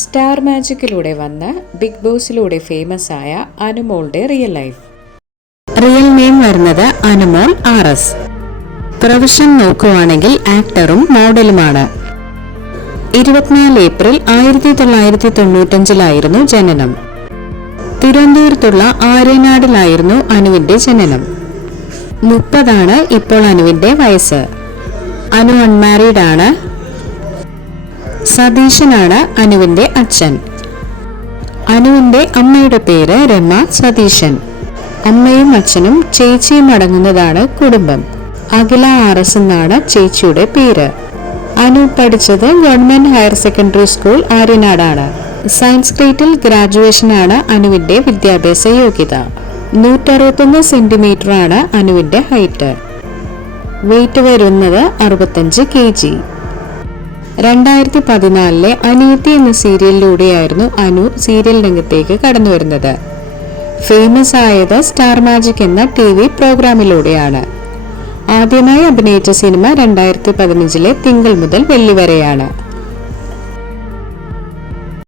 Star മാജിക്കിലൂടെ വന്ന് big ബോസിലൂടെ famous ആയ അനുമോളുടെ റിയൽ ലൈഫ്. റിയൽ നെയിം വരുന്നത് അനുമോൾ RS. പ്രൊഫഷൻ നോക്കുവാണെങ്കിൽ ആക്ടറും മോഡലുമാണ്. 24 ഏപ്രിൽ 1995 ജനനം. തിരുവനന്തപുരത്തുള്ള ആര്യനാടിലായിരുന്നു അനുവിന്റെ ജനനം. 30 ഇപ്പോൾ അനുവിന്റെ വയസ്സ്. അനു അൺമാരീഡ് ആണ്. സതീശനാണ് അനുവിന്റെ അച്ഛൻ. അനുവിന്റെ അമ്മയുടെ പേര് രമ സതീശൻ. അമ്മയും അച്ഛനും ചേച്ചിയും അടങ്ങുന്നതാണ് കുടുംബം. അഖില RS എന്നാണ് ചേച്ചിയുടെ പേര്. അനു പഠിച്ചത് ഗവൺമെന്റ് ഹയർ സെക്കൻഡറി സ്കൂൾ ആര്യനാടാണ്. സയൻസ് ഗ്രാജുവേഷനാണ് അനുവിന്റെ വിദ്യാഭ്യാസ യോഗ്യത. 161 സെന്റിമീറ്റർ ആണ് അനുവിന്റെ ഹൈറ്റ്. വെയിറ്റ് വരുന്നത് 65 kg. 2014 അനിയത്തി എന്ന സീരിയലിലൂടെയായിരുന്നു അനു സീരിയൽ രംഗത്തേക്ക് കടന്നു വരുന്നത്. ഫേമസ് ആയത് സ്റ്റാർ മാജിക് എന്ന TV പ്രോഗ്രാമിലൂടെയാണ്. ആദ്യമായി അഭിനയിച്ച സിനിമ 2015 തിങ്കൾ മുതൽ വെള്ളി വരെയാണ്.